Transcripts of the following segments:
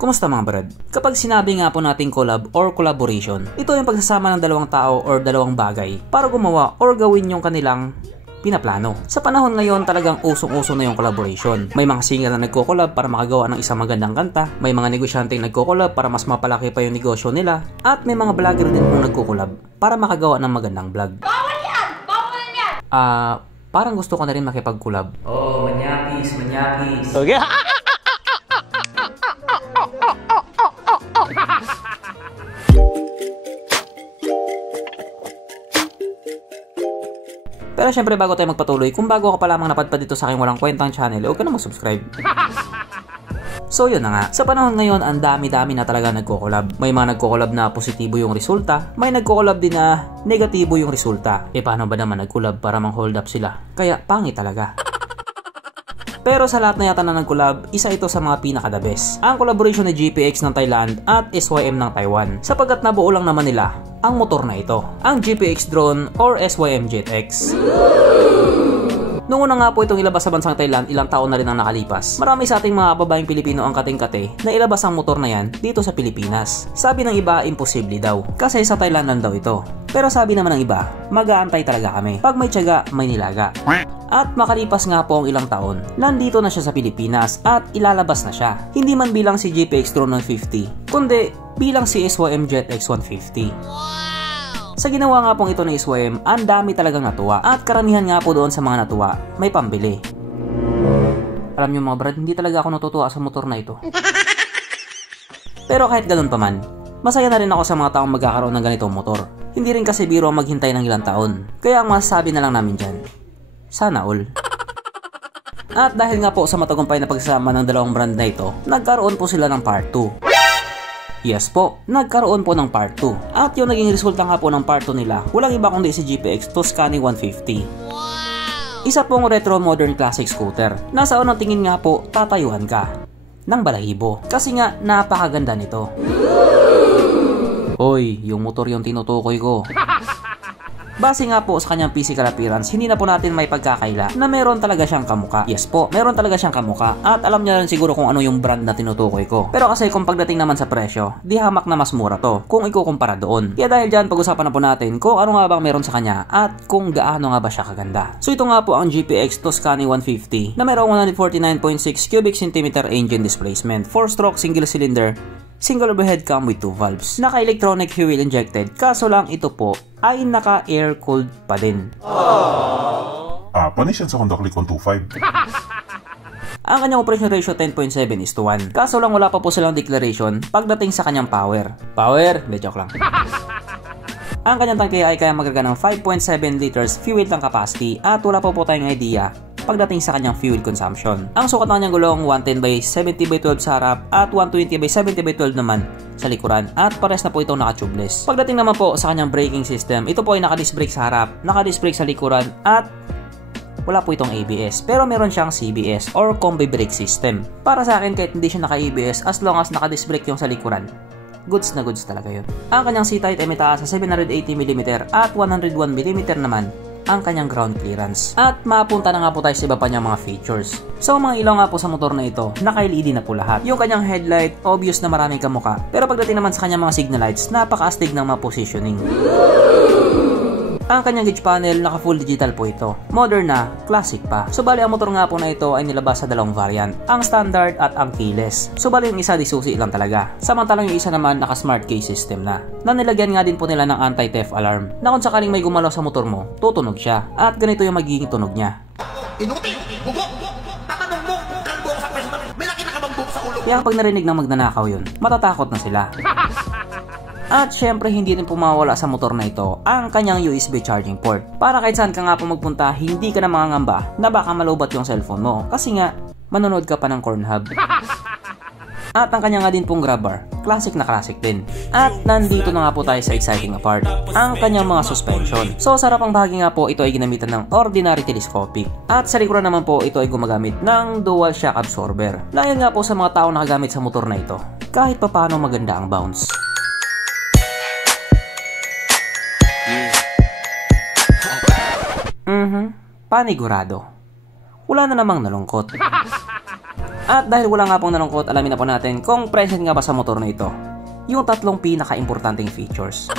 Kumusta mga brad? Kapag sinabi nga po nating collab or collaboration, ito yung pagsasama ng dalawang tao or dalawang bagay para gumawa or gawin yung kanilang pinaplano. Sa panahon ngayon talagang usong-uso na yung collaboration. May mga singer na nagko-collab para makagawa ng isang magandang kanta, may mga negosyanteng nagko-collab para mas mapalaki pa yung negosyo nila, at may mga vlogger din pong nagko-collab para makagawa ng magandang vlog. Bawal yan! Bawal yan! Parang gusto ko na rin makipag-collab. Oh, manyakis, manyakis. Okay. Pero syempre bago tayo magpatuloy, kung bago ka pa lamang napadpad dito sa aking walang kwentang channel, huwag ka na mag-subscribe. So yun na nga, sa panahon ngayon ang dami-dami na talaga nagko-collab. May mga nagko-collab na positibo yung resulta, may nagko-collab din na negatibo yung resulta. Paano ba naman nag-collab para mang-hold up sila? Kaya pangit talaga. Pero sa lahat na yata na nag-collab, isa ito sa mga pinaka-the best. Ang collaboration ni GPX ng Thailand at SYM ng Taiwan. Sapagkat nabuo lang naman nila ang motor na ito, ang GPX drone or SYM JetX. Noong una nga po itong ilabas sa bansang Thailand, ilang taon na rin ang nakalipas. Marami sa ating mga kababayang Pilipino ang kating-kate na ilabas ang motor na yan dito sa Pilipinas. Sabi ng iba, imposible daw. Kasi sa Thailand lang daw ito. Pero sabi naman ng iba, mag-aantay talaga kami. Pag may tiyaga, may nilaga. At makalipas nga po ang ilang taon, nandito na siya sa Pilipinas at ilalabas na siya. Hindi man bilang si GPX Drone 150, kundi bilang si SYM JetX 150. Sa ginawa nga pong ito ng SYM, ang dami talagang natuwa at karamihan nga po doon sa mga natuwa, may pambili. Alam nyo mga brad, hindi talaga ako natutuwa sa motor na ito. Pero kahit ganun pa man, masaya na rin ako sa mga taong magkakaroon ng ganitong motor. Hindi rin kasi biro ang maghintay ng ilang taon. Kaya ang masasabi na lang namin dyan, sana all. At dahil nga po sa matagumpay na pagsasama ng dalawang brand na ito, nagkaroon po sila ng part 2. Yes po, nagkaroon po ng part 2. At yung naging resulta nga po ng part 2 nila, walang iba kundi si GPX Tuscany 150. Wow! Isa pong retro modern classic scooter. Nasa unang tingin nga po, tatayuhan ka ng balahibo. Kasi nga, napakaganda nito. Hoy, yung motor yung tinutukoy ko. Base nga po sa kanyang physical appearance, hindi na po natin may pagkakaila na meron talaga siyang kamuka. Yes po, meron talaga siyang kamuka at alam niya rin siguro kung ano yung brand na tinutukoy ko. Pero kasi kung pagdating naman sa presyo, di hamak na mas mura to kung ikukumpara doon. Kaya dahil dyan, pag-usapan na po natin kung ano nga bang meron sa kanya at kung gaano nga ba siya kaganda. So ito nga po ang GPX Tuscany 150 na mayroong 149.6 cubic centimeter engine displacement, 4-stroke single cylinder, single overhead cam with 2 valves. Naka-electronic fuel injected, kaso lang ito po ay naka-air cooled pa din. Panis yan sa Honda Click 125. Ang kanyang operation ratio 10.7:1. Kaso lang wala pa po silang declaration pagdating sa kanyang power. Power? De joke lang. Ang kanyang tangke ay kaya magkarga ng 5.7 liters fuel tank capacity at wala pa po tayong idea pagdating sa kanyang fuel consumption. Ang sukat ng kanyang gulong 110/70/12 sa harap at 120/70/12 naman sa likuran at pares na po itong naka-tubeless. Pagdating naman po sa kanyang braking system, ito po ay naka-disc brake sa harap, naka-disc brake sa likuran at wala po itong ABS. Pero meron siyang CBS or combi brake system. Para sa akin kahit hindi siya naka-ABS as long as naka-disc brake yung sa likuran, goods na goods talaga yun. Ang kanyang seat height ay may taas sa 780mm at 101mm naman ang kanyang ground clearance. At mapunta na nga po tayo sa iba pa niyang mga features. So mga ilaw nga po sa motor na ito, naka-LED na po lahat. Yung kanyang headlight, obvious na maraming kamuka. Pero pagdating naman sa kanyang mga signal lights, napaka-astig ng mga positioning. Ang kanyang gauge panel, naka full digital po ito. Modern na, classic pa. So bali ang motor nga po na ito ay nilabas sa dalawang variant, ang standard at ang keyless. So bali yung isa disusi lang talaga. Samantalang yung isa naman naka smart key system na. Nanilagyan nga din po nila ng anti-theft alarm na kung sakaling may gumalaw sa motor mo, tutunog siya. At ganito yung magiging tunog niya. Inuti! Bugo! Tatanong mo! Kalbo sa presyo! May laki na kabambog sa ulo! Kaya pag narinig ng magnanakaw yun, matatakot na sila. At syempre hindi rin pumawala sa motor na ito ang kanyang USB charging port. Para kahit saan ka nga po magpunta, hindi ka na mangangamba na baka malubat yung cellphone mo. Kasi nga, manonood ka pa ng Cornhub. At ang kanya nga din pong grab bar, classic na classic din. At nandito na nga po tayo sa exciting na part, ang kanyang mga suspension. So sa harapang bahagi nga po, ito ay ginamitan ng ordinary telescopic. At sa likuran naman po, ito ay gumagamit ng dual shock absorber. Dahil nga po sa mga taong nakagamit sa motor na ito, kahit pa paano maganda ang bounce. Panigurado. Wala na namang nalungkot. At dahil wala nga pong nalungkot, alamin na po natin kung present nga ba sa motor na ito yung tatlong pinaka-importanting features.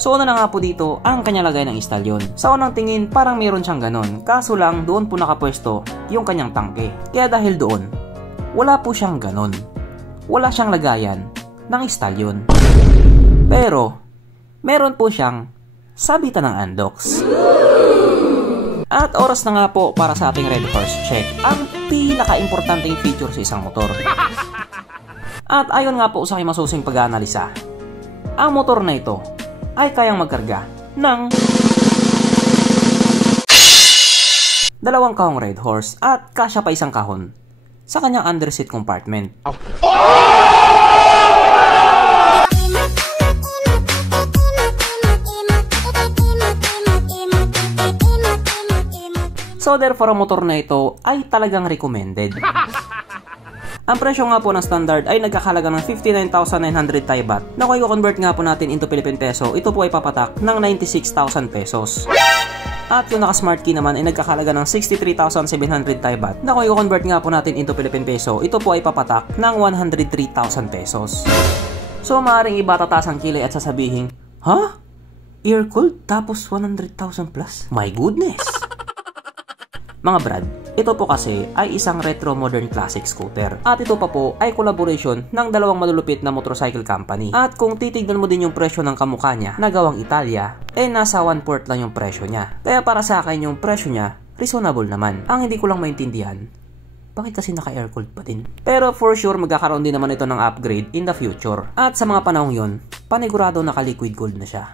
So una na nga po dito ang kanyang lagay ng istalyon. Sa unang tingin parang meron siyang ganon, kaso lang doon po nakapwesto yung kanyang tangke. Kaya dahil doon, wala po siyang ganon. Wala siyang lagayan ng istalyon. Pero meron po siyang sabitan ng andox. At oras na nga po para sa ating Red Horse check ang pinaka-importanting feature sa isang motor. At ayon nga po sa aking masusing pag-aanalisa, ang motor na ito ay kayang magkarga ng 2 kahong Red Horse at kasya pa isang kahon sa kanyang underseat compartment. So therefore, ang motor na ito ay talagang recommended. Ang presyo nga po ng standard ay nagkakalaga ng 59,900 Thai baht. Na kung i-convert nga po natin into Philippine peso, ito po ay papatak ng 96,000 pesos. At yung naka-smart key naman ay nagkakalaga ng 63,700 Thai baht. Na kung i-convert nga po natin into Philippine peso, ito po ay papatak ng 103,000 pesos. So maaaring iba tataas ang kilay at sasabihin, ha? Air-cooled tapos 100,000 plus? My goodness! Mga brad, ito po kasi ay isang retro modern classic scooter. At ito pa po ay collaboration ng dalawang malulupit na motorcycle company. At kung titignan mo din yung presyo ng kamukha niya na gawang Italia, nasa 1/4 lang yung presyo niya. Kaya para sa akin yung presyo niya, reasonable naman. Ang hindi ko lang maintindihan, bakit kasi naka-air-cooled pa din? Pero for sure, magkakaroon din naman ito ng upgrade in the future. At sa mga panahong yon, panigurado naka-liquid cooled na siya.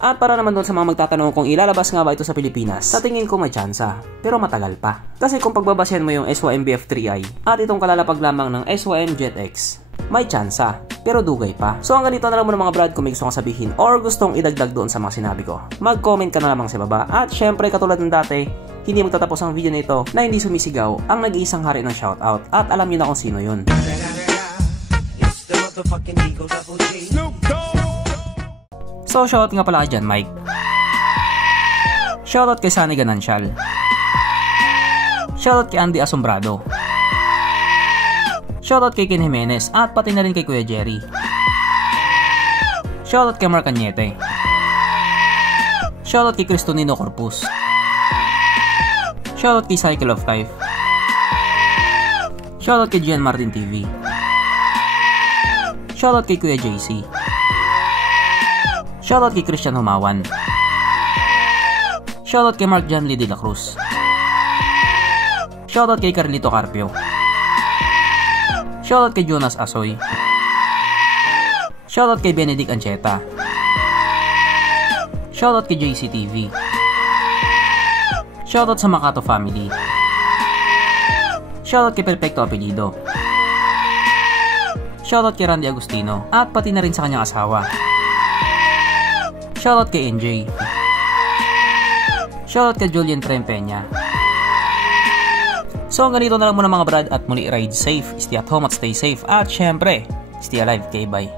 At para naman doon sa mga magtatanong kung ilalabas nga ba ito sa Pilipinas, sa tingin ko may tsansa, pero matagal pa. Kasi kung pagbabasehan mo yung SYM BF3i at itong kalalapag lamang ng SYM JetX, may tsansa, pero dugay pa. So hanggang dito na lang muna mga brad, kung may gusto kong sabihin or gustong idagdag doon sa mga sinabi ko, mag-comment ka na lamang sa baba. At syempre katulad ng dati, hindi magtatapos ang video na ito na hindi sumisigaw ang nag-iisang hari ng shoutout. At alam niyo na kung sino yun. So, shoutout nga pala kay John Mike. Shoutout kay Sunny Ganancial. Shoutout kay Andy Asombrado. Shoutout kay Ken Jimenez at pati na rin kay Kuya Jerry. Shoutout kay Mark Cañete. Shoutout kay Cristonino Corpus. Shoutout kay Cycle of Life. Shoutout kay Gian Martin TV. Shoutout kay Kuya JC. Shoutout kay Christian Humawan. Shoutout kay Mark John Lee de la Cruz. Shoutout kay Carlito Carpio. Shoutout kay Jonas Asoy. Shoutout kay Benedict Ancheta. Shoutout kay JCTV. Shoutout sa Makato family. Shoutout kay Perfecto Apelido. Shoutout kay Randy Agustino at pati na rin sa kanyang asawa. Shoutout kay NJ. Shoutout kay Julian Trempeña. So ganito na lang muna mga brad, at muli ride safe, stay at home at stay safe, at syempre, stay alive, bye.